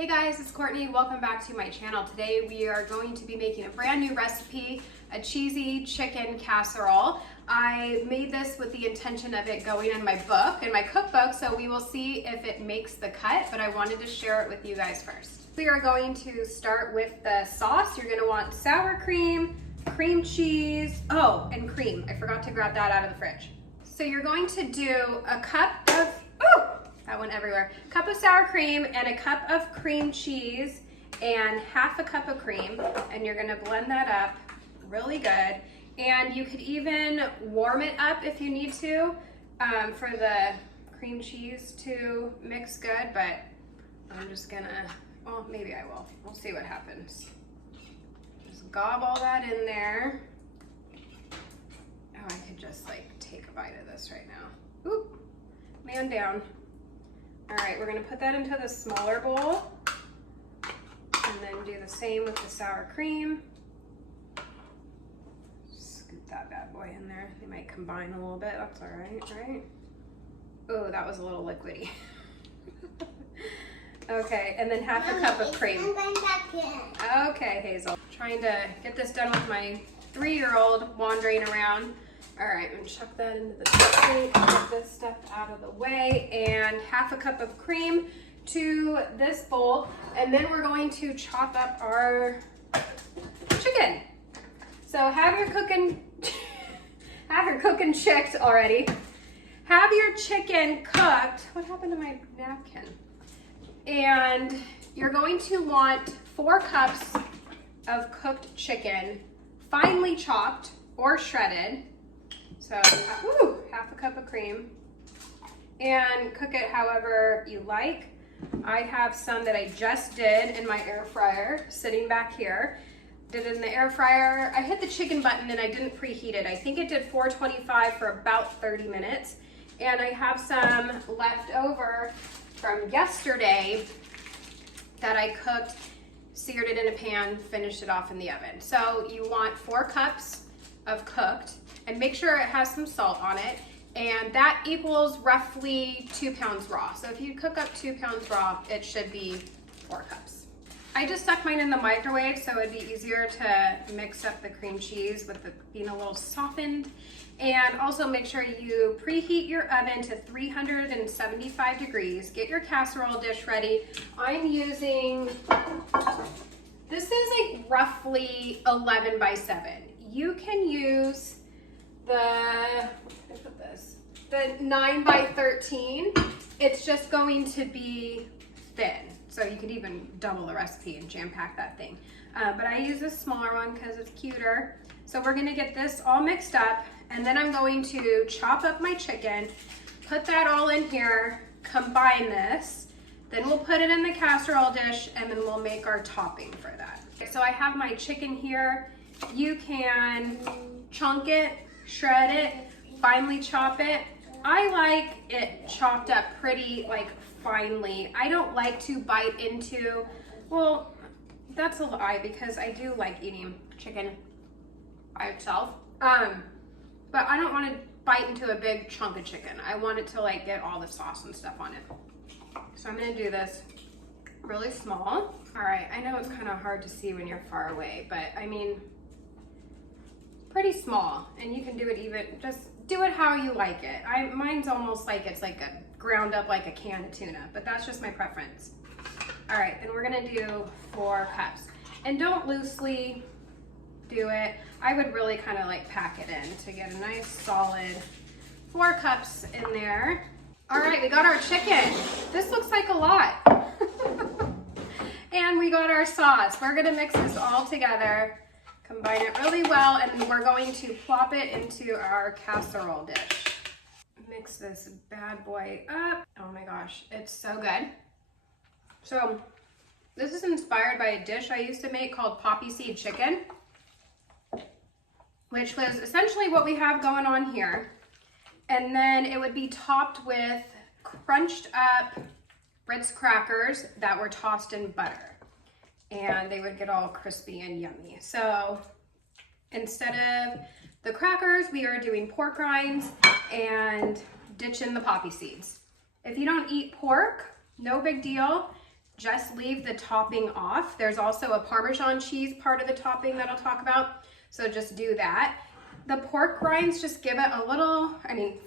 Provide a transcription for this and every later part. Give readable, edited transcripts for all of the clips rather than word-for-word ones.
Hey guys, it's Courtney. Welcome back to my channel. Today we are going to be making a brand new recipe, a cheesy chicken casserole. I made this with the intention of it going in my book, in my cookbook, so we will see if it makes the cut, but I wanted to share it with you guys first. We are going to start with the sauce. You're gonna want sour cream, cream cheese, and cream. I forgot to grab that out of the fridge. So you're going to do a cup of, that went everywhere. Cup of sour cream and a cup of cream cheese and half a cup of cream, and you're gonna blend that up really good. And you could even warm it up if you need to for the cream cheese to mix good, but I'm just gonna, well, maybe I will. We'll see what happens. Just gob all that in there. Oh, I could just like take a bite of this right now. Ooh, man down. All right, we're gonna put that into the smaller bowl and then do the same with the sour cream. Scoop that bad boy in there. They might combine a little bit, that's all right, right? Oh, that was a little liquidy. Okay, and then half a cup of cream. Okay, Hazel. Trying to get this done with my 3-year-old wandering around. All right, I'm gonna chuck that into the plate, get this stuff out of the way, and half a cup of cream to this bowl, and then we're going to chop up our chicken. So have your cooking chicked already. Have your chicken cooked. What happened to my napkin? And you're going to want 4 cups of cooked chicken, finely chopped or shredded. So, half a cup of cream, and cook it however you like. I have some that I just did in my air fryer, sitting back here. Did it in the air fryer. I hit the chicken button and I didn't preheat it. I think it did 425 for about 30 minutes. And I have some left over from yesterday that I cooked, seared it in a pan, finished it off in the oven. So you want 4 cups of cooked, and make sure it has some salt on it, and that equals roughly 2 pounds raw. So if you cook up 2 pounds raw, it should be 4 cups. I just stuck mine in the microwave so it'd be easier to mix up the cream cheese with it being a little softened. And also make sure you preheat your oven to 375 degrees. Get your casserole dish ready. I'm using, this is like roughly 11 by 7. You can use the 9 by 13. It's just going to be thin. So you could even double the recipe and jam pack that thing. But I use a smaller one because it's cuter. So we're gonna get this all mixed up, and then I'm going to chop up my chicken, put that all in here, combine this, then we'll put it in the casserole dish, and then we'll make our topping for that. So I have my chicken here. You can chunk it, shred it, finely chop it. I like it chopped up pretty like finely. I don't like to bite into, well, that's a lie because I do like eating chicken by itself. But I don't want to bite into a big chunk of chicken. I want it to like get all the sauce and stuff on it. So I'm gonna do this really small. All right, I know it's kind of hard to see when you're far away, but I mean, pretty small, and you can do it even, just do it how you like it. Mine's almost like it's like a ground up like a can of tuna, but that's just my preference. All right, then we're gonna do 4 cups. And don't loosely do it. I would really kind of like pack it in to get a nice solid 4 cups in there. All right, we got our chicken. This looks like a lot. And we got our sauce. We're gonna mix this all together, combine it really well, and we're going to plop it into our casserole dish. Mix this bad boy up. Oh my gosh, it's so good. So this is inspired by a dish I used to make called poppy seed chicken, which was essentially what we have going on here. And then it would be topped with crunched up Ritz crackers that were tossed in butter, and they would get all crispy and yummy. So instead of the crackers, we are doing pork rinds and ditching the poppy seeds. If you don't eat pork, no big deal. just leave the topping off. There's also a Parmesan cheese part of the topping that I'll talk about, so just do that. The pork rinds just give it a little,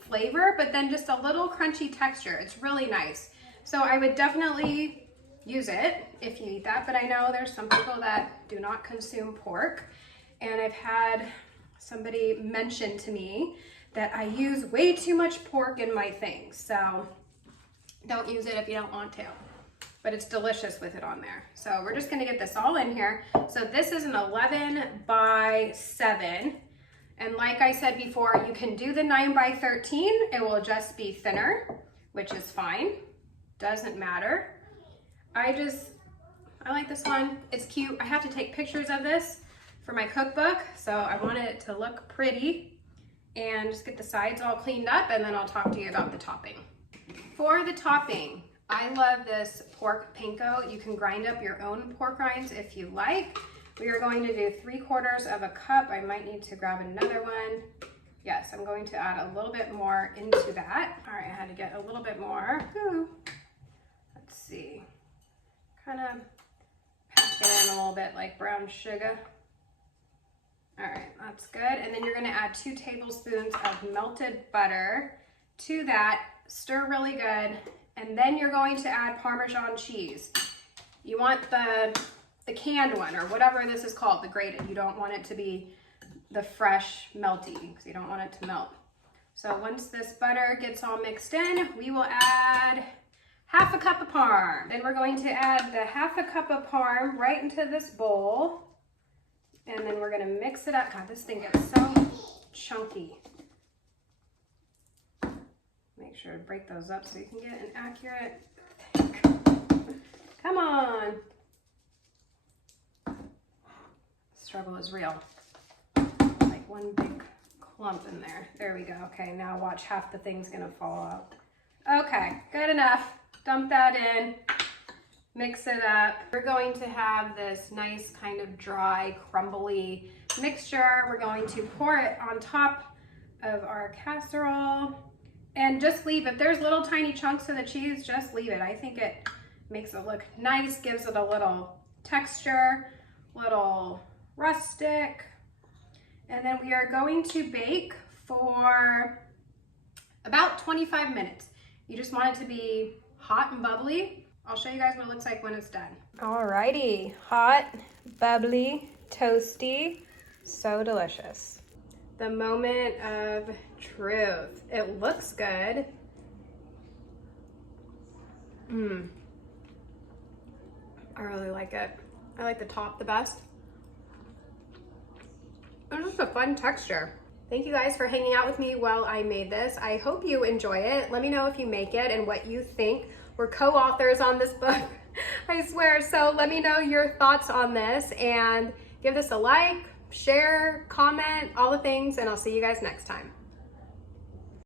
flavor, but then just a little crunchy texture. It's really nice. So I would definitely use it if you eat that, but I know there's some people that do not consume pork, and I've had somebody mention to me that I use way too much pork in my things, so don't use it if you don't want to, but it's delicious with it on there. So we're just gonna get this all in here. So this is an 11 by 7, and like I said before, you can do the 9 by 13. It will just be thinner, which is fine, doesn't matter. I like this one. It's cute. I have to take pictures of this for my cookbook, so I want it to look pretty, and just get the sides all cleaned up, and then I'll talk to you about the topping. For the topping, I love this pork panko. You can grind up your own pork rinds if you like. We are going to do 3/4 of a cup. I might need to grab another one. Yes, I'm going to add a little bit more into that. All right, I had to get a little bit more. Ooh. Let's see. Kind of pack it in a little bit like brown sugar. All right, that's good. And then you're gonna add 2 tablespoons of melted butter to that. Stir really good, and then you're going to add Parmesan cheese. You want the canned one, or whatever this is called, the grated. You don't want it to be the fresh melty, because you don't want it to melt. So once this butter gets all mixed in, we will add 1/2 cup of parm. Then we're going to add the 1/2 cup of parm right into this bowl, and then we're gonna mix it up. God, this thing gets so chunky. Make sure to break those up so you can get an accurate thing. Come on. Struggle is real. Like one big clump in there. There we go. Okay, now watch, half the thing's gonna fall out. Okay, good enough. Dump that in. Mix it up. We're going to have this nice kind of dry, crumbly mixture. We're going to pour it on top of our casserole. And just leave, if there's little tiny chunks of the cheese, just leave it. I think it makes it look nice, gives it a little texture, little rustic. And then we are going to bake for about 25 minutes. You just want it to be hot and bubbly. I'll show you guys what it looks like when it's done. Alrighty, hot, bubbly, toasty, so delicious. The moment of truth. It looks good. I really like it. I like the top the best. It's just a fun texture. Thank you guys for hanging out with me while I made this. I hope you enjoy it. Let me know if you make it and what you think. We're co-authors on this book, I swear. So let me know your thoughts on this, and give this a like, share, comment, all the things, and I'll see you guys next time.